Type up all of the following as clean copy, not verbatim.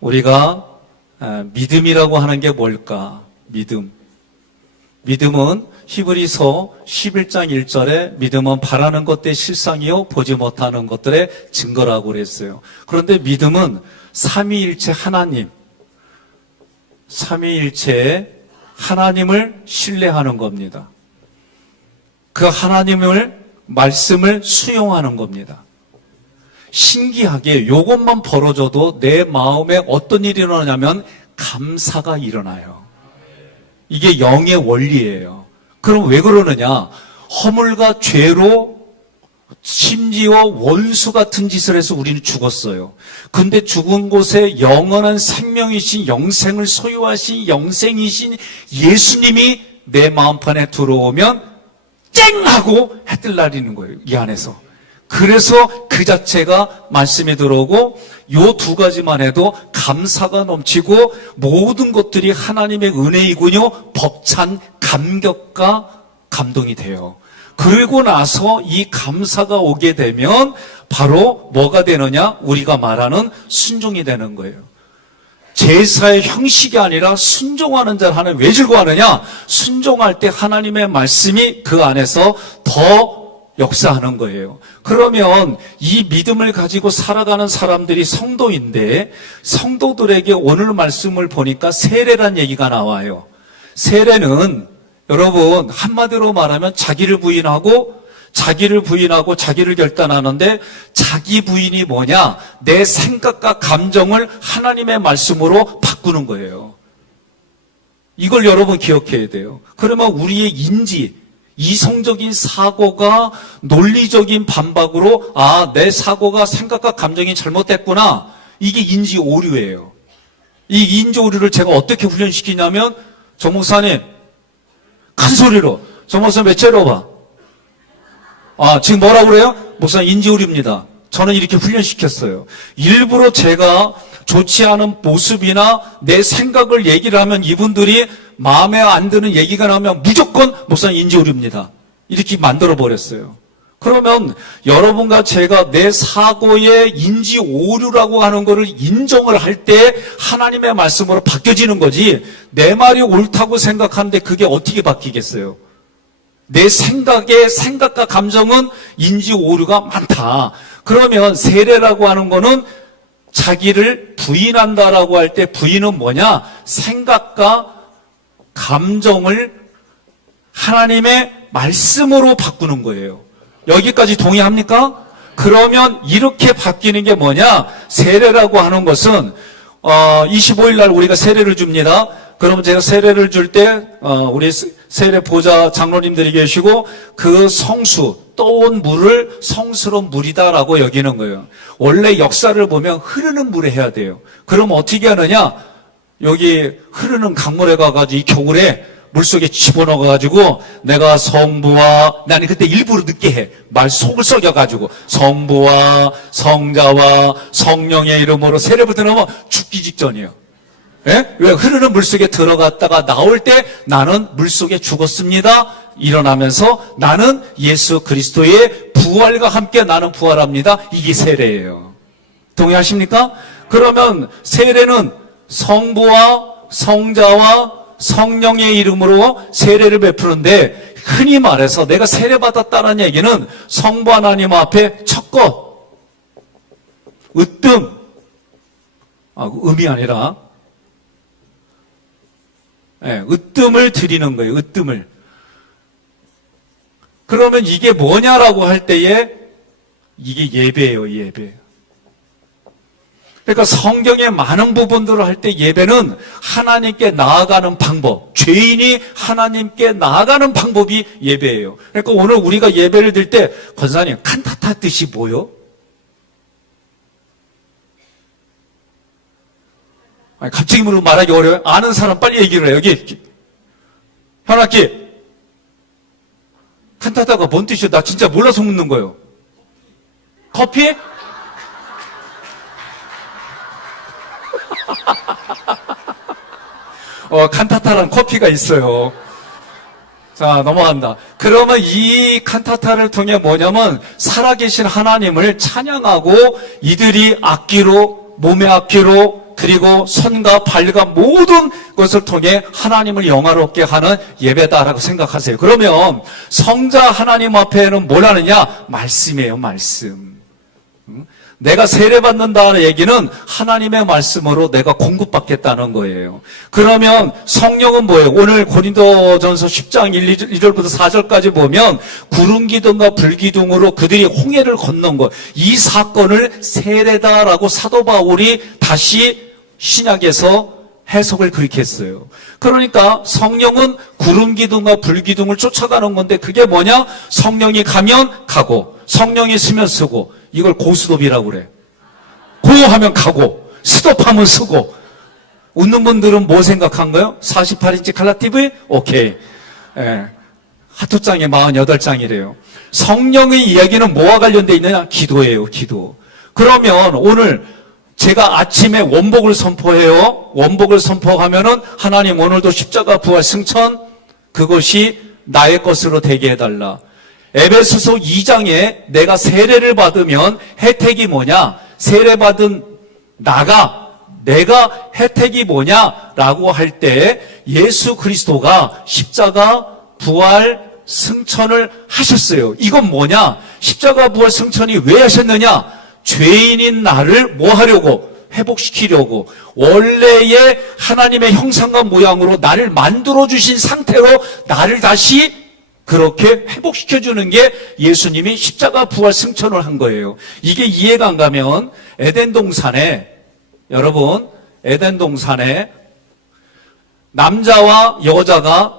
우리가 믿음이라고 하는 게 뭘까? 믿음은 히브리서 11장 1절에 믿음은 바라는 것들의 실상이요 보지 못하는 것들의 증거라고 그랬어요. 그런데 믿음은 삼위일체 삼위일체의 하나님을 신뢰하는 겁니다. 그 하나님을 말씀을 수용하는 겁니다. 신기하게 이것만 벌어져도 내 마음에 어떤 일이 일어나냐면 감사가 일어나요. 이게 영의 원리예요. 그럼 왜 그러느냐? 허물과 죄로 심지어 원수 같은 짓을 해서 우리는 죽었어요. 근데 죽은 곳에 영원한 생명이신 영생을 소유하신 영생이신 예수님이 내 마음판에 들어오면 쨍! 하고 해뜰 날이는 거예요. 이 안에서. 그래서 그 자체가 말씀이 들어오고 요 두 가지만 해도 감사가 넘치고 모든 것들이 하나님의 은혜이군요. 벅찬 감격과 감동이 돼요. 그러고 나서 이 감사가 오게 되면 바로 뭐가 되느냐? 우리가 말하는 순종이 되는 거예요. 제사의 형식이 아니라 순종하는 자를 하나님 왜 즐거워하느냐? 순종할 때 하나님의 말씀이 그 안에서 더 역사하는 거예요. 그러면 이 믿음을 가지고 살아가는 사람들이 성도인데 성도들에게 오늘 말씀을 보니까 세례란 얘기가 나와요. 세례는 여러분 한마디로 말하면 자기를 부인하고 자기를 결단하는데 자기 부인이 뭐냐? 내 생각과 감정을 하나님의 말씀으로 바꾸는 거예요. 이걸 여러분 기억해야 돼요. 그러면 우리의 인지 이성적인 사고가 논리적인 반박으로 내 사고가 생각과 감정이 잘못됐구나. 이게 인지 오류예요. 이 인지 오류를 제가 어떻게 훈련시키냐면 정 목사님 큰 소리로 정 목사님 외쳐로 봐. 지금 뭐라고 그래요? 목사님 인지 오류입니다. 저는 이렇게 훈련시켰어요. 일부러 제가 좋지 않은 모습이나 내 생각을 얘기를 하면 이분들이 마음에 안 드는 얘기가 나오면 무조건 목사님 인지 오류입니다. 이렇게 만들어버렸어요. 그러면 여러분과 제가 내 사고의 인지 오류라고 하는 것을 인정을 할 때 하나님의 말씀으로 바뀌어지는 거지 내 말이 옳다고 생각하는데 그게 어떻게 바뀌겠어요? 내 생각과 감정은 인지 오류가 많다. 그러면 세례라고 하는 거는 자기를 부인한다라고 할 때 부인은 뭐냐? 생각과 감정을 하나님의 말씀으로 바꾸는 거예요. 여기까지 동의합니까? 그러면 이렇게 바뀌는 게 뭐냐? 세례라고 하는 것은 25일 날 우리가 세례를 줍니다. 그러면 제가 세례를 줄 때 우리 세례 보좌 장로님들이 계시고 그 성수 떠온 물을 성스러운 물이다라고 여기는 거예요. 원래 역사를 보면 흐르는 물에 해야 돼요. 그럼 어떻게 하느냐? 여기 흐르는 강물에 가가지고 이 겨울에 물속에 집어넣어가지고 내가 성부와 나는 그때 일부러 늦게 해. 말 속을 썩여가지고 성부와 성자와 성령의 이름으로 세례부터 넣으면 죽기 직전이에요. 예? 왜 흐르는 물속에 들어갔다가 나올 때 나는 물속에 죽었습니다. 일어나면서 나는 예수 그리스도의 부활과 함께 나는 부활합니다. 이게 세례예요. 동의하십니까? 그러면 세례는 성부와 성자와 성령의 이름으로 세례를 베푸는데 흔히 말해서 내가 세례받았다는 얘기는 성부 하나님 앞에 첫 것, 음이 아니라 으뜸을 드리는 거예요. 으뜸을. 그러면 이게 뭐냐라고 할 때에 이게 예배예요. 예배. 그러니까 성경의 많은 부분들을 할 때 예배는 하나님께 나아가는 방법, 죄인이 하나님께 나아가는 방법이 예배예요. 그러니까 오늘 우리가 예배를 드릴 때 권사님 칸타타 뜻이 뭐요? 갑자기 말하기 어려워요. 아는 사람 빨리 얘기를 해요. 여기 현악기 칸타타가 뭔 뜻이에요? 나 진짜 몰라서 묻는 거예요. 커피? 칸타타라는 커피가 있어요. 자, 넘어간다. 그러면 이 칸타타를 통해 뭐냐면 살아계신 하나님을 찬양하고 이들이 악기로, 몸의 악기로 그리고 손과 발과 모든 것을 통해 하나님을 영화롭게 하는 예배다라고 생각하세요. 그러면 성자 하나님 앞에는 뭘 하느냐? 말씀이에요, 말씀. 내가 세례받는다는 얘기는 하나님의 말씀으로 내가 공급받겠다는 거예요. 그러면 성령은 뭐예요? 오늘 고린도전서 10장 1절부터 4절까지 보면 구름 기둥과 불 기둥으로 그들이 홍해를 건넌 것, 이 사건을 세례다라고 사도 바울이 다시 신약에서 해석을 그렇게 했어요. 그러니까 성령은 구름 기둥과 불 기둥을 쫓아가는 건데 그게 뭐냐? 성령이 가면 가고 성령이 쓰면 쓰고, 이걸 고스톱이라고 그래. 고 하면 가고 스톱하면 쓰고. 웃는 분들은 뭐 생각한 거예요? 48인치 칼라 TV? 오케이. 예. 하트장에 48장이래요. 성령의 이야기는 뭐와 관련되어 있느냐? 기도예요, 기도. 그러면 오늘 제가 아침에 원복을 선포해요. 원복을 선포하면은 하나님 오늘도 십자가 부활 승천, 그것이 나의 것으로 되게 해달라. 에베소서 2장에 내가 세례를 받으면 혜택이 뭐냐? 세례받은 내가 혜택이 뭐냐라고 할 때 예수 그리스도가 십자가 부활 승천을 하셨어요. 이건 뭐냐? 십자가 부활 승천이 왜 하셨느냐? 죄인인 나를 뭐 하려고? 회복시키려고. 원래의 하나님의 형상과 모양으로 나를 만들어주신 상태로 나를 다시 그렇게 회복시켜주는 게 예수님이 십자가 부활 승천을 한 거예요. 이게 이해가 안 가면 에덴 동산에, 여러분, 에덴 동산에 남자와 여자가,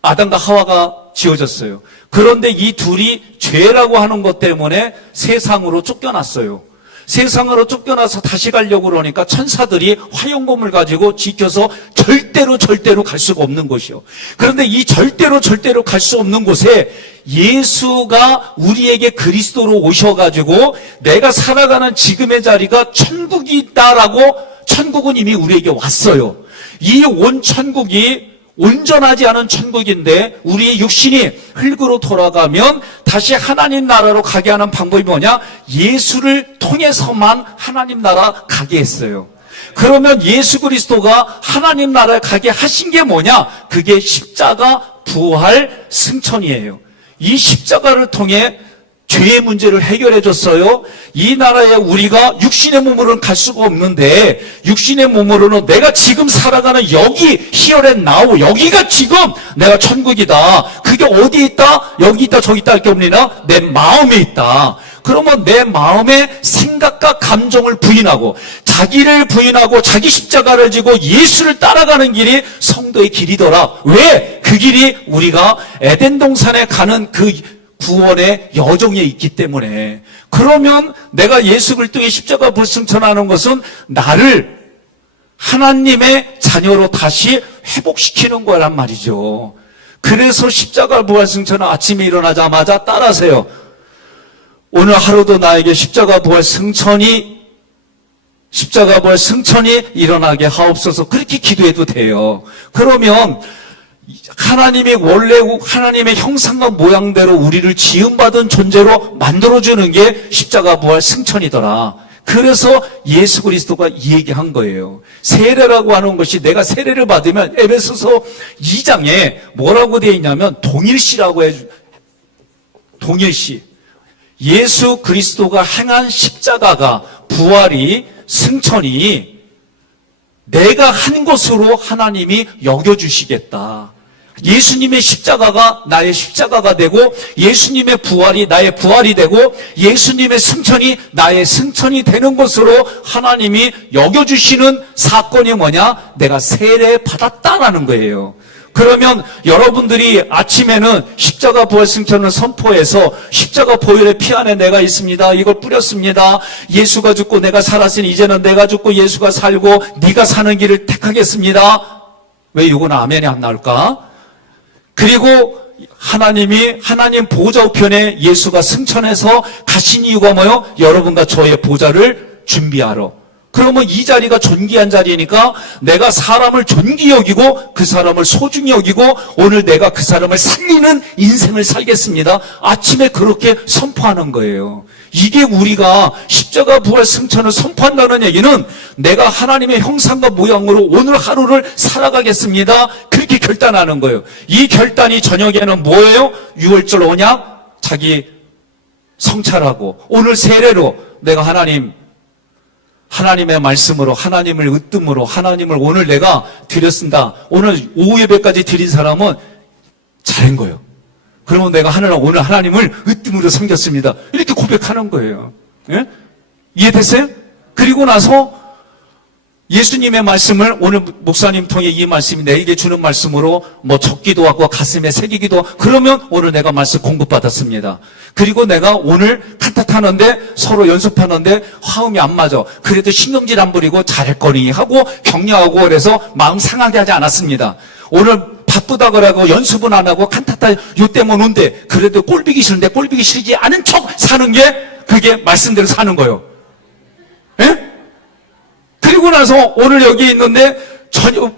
아담과 하와가 지어졌어요. 그런데 이 둘이 죄라고 하는 것 때문에 세상으로 쫓겨났어요. 세상으로 쫓겨나서 다시 가려고 그러니까 천사들이 화용검을 가지고 지켜서 절대로 갈 수가 없는 곳이요. 그런데 이 절대로 갈 수 없는 곳에 예수가 우리에게 그리스도로 오셔가지고 내가 살아가는 지금의 자리가 천국이 있다라고, 천국은 이미 우리에게 왔어요. 이 온 천국이 온전하지 않은 천국인데 우리의 육신이 흙으로 돌아가면 다시 하나님 나라로 가게 하는 방법이 뭐냐? 예수를 통해서만 하나님 나라 가게 했어요. 그러면 예수 그리스도가 하나님 나라에 가게 하신 게 뭐냐? 그게 십자가 부활 승천이에요. 이 십자가를 통해 죄의 문제를 해결해 줬어요. 이 나라에 우리가 육신의 몸으로는 갈 수가 없는데 육신의 몸으로는 내가 지금 살아가는 여기 here and now, 여기가 지금 내가 천국이다. 그게 어디 있다? 여기 있다 저기 있다 할 게 없느냐? 내 마음에 있다. 그러면 내 마음의 생각과 감정을 부인하고 자기를 부인하고 자기 십자가를 지고 예수를 따라가는 길이 성도의 길이더라. 왜? 그 길이 우리가 에덴 동산에 가는 그 구원의 여정에 있기 때문에. 그러면 내가 예수 그리스도의 십자가 불승천하는 것은 나를 하나님의 자녀로 다시 회복시키는 거란 말이죠. 그래서 십자가 부활승천은 아침에 일어나자마자 따라하세요. 오늘 하루도 나에게 십자가 부활 승천이 일어나게 하옵소서. 그렇게 기도해도 돼요. 그러면 하나님이 원래 하나님의 형상과 모양대로 우리를 지음받은 존재로 만들어주는 게 십자가 부활 승천이더라. 그래서 예수 그리스도가 이 얘기한 거예요. 세례라고 하는 것이, 내가 세례를 받으면 에베소서 2장에 뭐라고 되어 있냐면 동일시라고 해줘. 동일시. 예수 그리스도가 행한 십자가가, 부활이, 승천이 내가 한 것으로 하나님이 여겨주시겠다. 예수님의 십자가가 나의 십자가가 되고 예수님의 부활이 나의 부활이 되고 예수님의 승천이 나의 승천이 되는 것으로 하나님이 여겨주시는 사건이 뭐냐? 내가 세례 받았다라는 거예요. 그러면 여러분들이 아침에는 십자가 부활 승천을 선포해서 십자가 보혈의 피 안에 내가 있습니다. 이걸 뿌렸습니다. 예수가 죽고 내가 살았으니 이제는 내가 죽고 예수가 살고 네가 사는 길을 택하겠습니다. 왜 이건 아멘이 안 나올까? 그리고 하나님 보좌 우편에 예수가 승천해서 가신 이유가 뭐예요? 여러분과 저의 보좌를 준비하러. 그러면 이 자리가 존귀한 자리니까 내가 사람을 존귀 여기고 그 사람을 소중히 여기고 오늘 내가 그 사람을 살리는 인생을 살겠습니다. 아침에 그렇게 선포하는 거예요. 이게 우리가 십자가 부활 승천을 선포한다는 얘기는 내가 하나님의 형상과 모양으로 오늘 하루를 살아가겠습니다. 그렇게 결단하는 거예요. 이 결단이 저녁에는 뭐예요? 6월절 언약, 자기 성찰하고 오늘 세례로 내가 하나님의 말씀으로 하나님을 으뜸으로 하나님을 오늘 내가 드렸습니다. 오늘 오후 예배까지 드린 사람은 잘한 거예요. 그러면 내가 오늘 하나님을 으뜸으로 섬겼습니다. 이렇게 고백하는 거예요. 예? 이해됐어요? 그리고 나서 예수님의 말씀을 오늘 목사님 통해 이 말씀이 내게 주는 말씀으로 뭐 적기도 하고 가슴에 새기기도 하고 그러면 오늘 내가 말씀 공급받았습니다. 그리고 내가 오늘 칸타타는데 서로 연습하는데 화음이 안 맞아. 그래도 신경질 안 부리고 잘했거니 하고 격려하고 그래서 마음 상하게 하지 않았습니다. 오늘 바쁘다 그러고 연습은 안 하고 칸타타 요 때문에 온대. 그래도 꼴비기 싫은데 꼴비기 싫지 않은 척 사는 게 그게 말씀대로 사는 거예요. 예? 그리고 나서 오늘 여기 있는데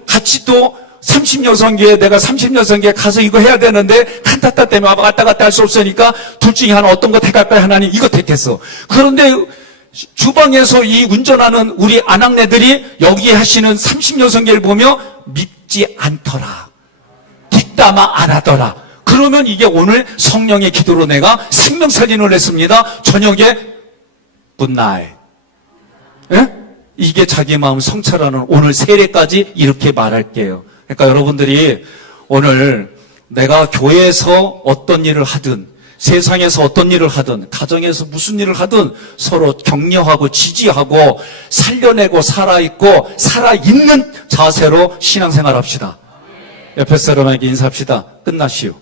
같이 또 30여성기에 내가 30여성기에 가서 이거 해야 되는데 칸타타 때문에 왔다 갔다 할 수 없으니까 둘 중에 하나 어떤 거 택할까요? 하나님 이거 택했어. 그런데 주방에서 이 운전하는 우리 아낙네들이 여기 하시는 30여성기를 보며 믿지 않더라. 뒷담화 안 하더라. 그러면 이게 오늘 성령의 기도로 내가 생명사진을 했습니다. 저녁에 굿나잇. 예? 이게 자기 마음 성찰하는 오늘 세례까지 이렇게 말할게요. 그러니까 여러분들이 오늘 내가 교회에서 어떤 일을 하든 세상에서 어떤 일을 하든 가정에서 무슨 일을 하든 서로 격려하고 지지하고 살려내고 살아있고 살아있는 자세로 신앙생활 합시다. 옆에 사람에게 인사합시다. 끝나시오.